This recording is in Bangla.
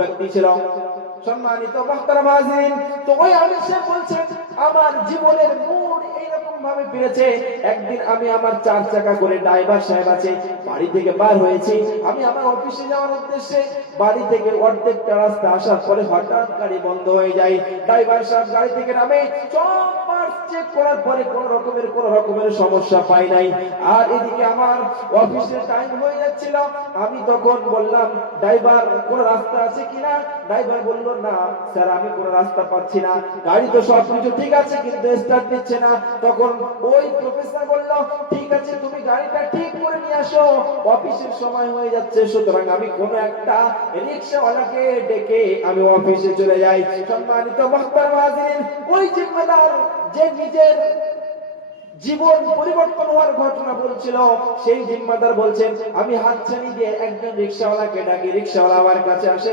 ব্যক্তি ছিল। সম্মানিত মুহতারাম হাজিরিন, তো ওই আমির সাহেব বলছেন আমার জীবনের মোড় এইরকম ভাবে ফিরেছে। একদিন আমি আমার 4 চাকা করে ড্রাইভার সাহেব আছে বাড়ি থেকে বার হয়েছি, আমি আমার অফিসে যাওয়ার উদ্দেশ্যে। বাড়ি থেকে অর্ধেকটা রাস্তা আসার পরে হঠাৎ গাড়ি বন্ধ হয়ে যায়। ড্রাইভার সাহেব গাড়ি থেকে নামে, সব পার্টস চেক করার পরে কোন রকমের সমস্যা পাই নাই। আর এদিকে আমার অফিসের টাইম হয়ে যাচ্ছিল। আমি তখন বললাম, ড্রাইভার কোন রাস্তা আছে কিনা? ড্রাইভার বলল, না স্যার আমি কোন রাস্তা পাচ্ছি না, গাড়ি তো সবকিছু ঠিক আছে কিন্তু স্টার্ট দিচ্ছে না। তখন ওই প্রফেসর বলল, ঠিক আছে তুমি গাড়িটা ঠিক করে নিয়ে আসো, অফিসের সময় হয়ে যাচ্ছে। সুতরাং আমি কোন একটা রিকশাওয়ালাকে ডেকে আমি অফিসে চলে যাই। সম্মানিত মুহতারাম হাজিরিন, ওই জিম্মেদার যে নিজের জীবন পরিবর্তন হওয়ার ঘটনা বলছিল, সেই জিম্মাদার বলছেন আমি হাতছানি দিয়ে একজন রিকশাওয়ালাকে ডাকি, রিকশাওয়ালা আমার কাছে আসে।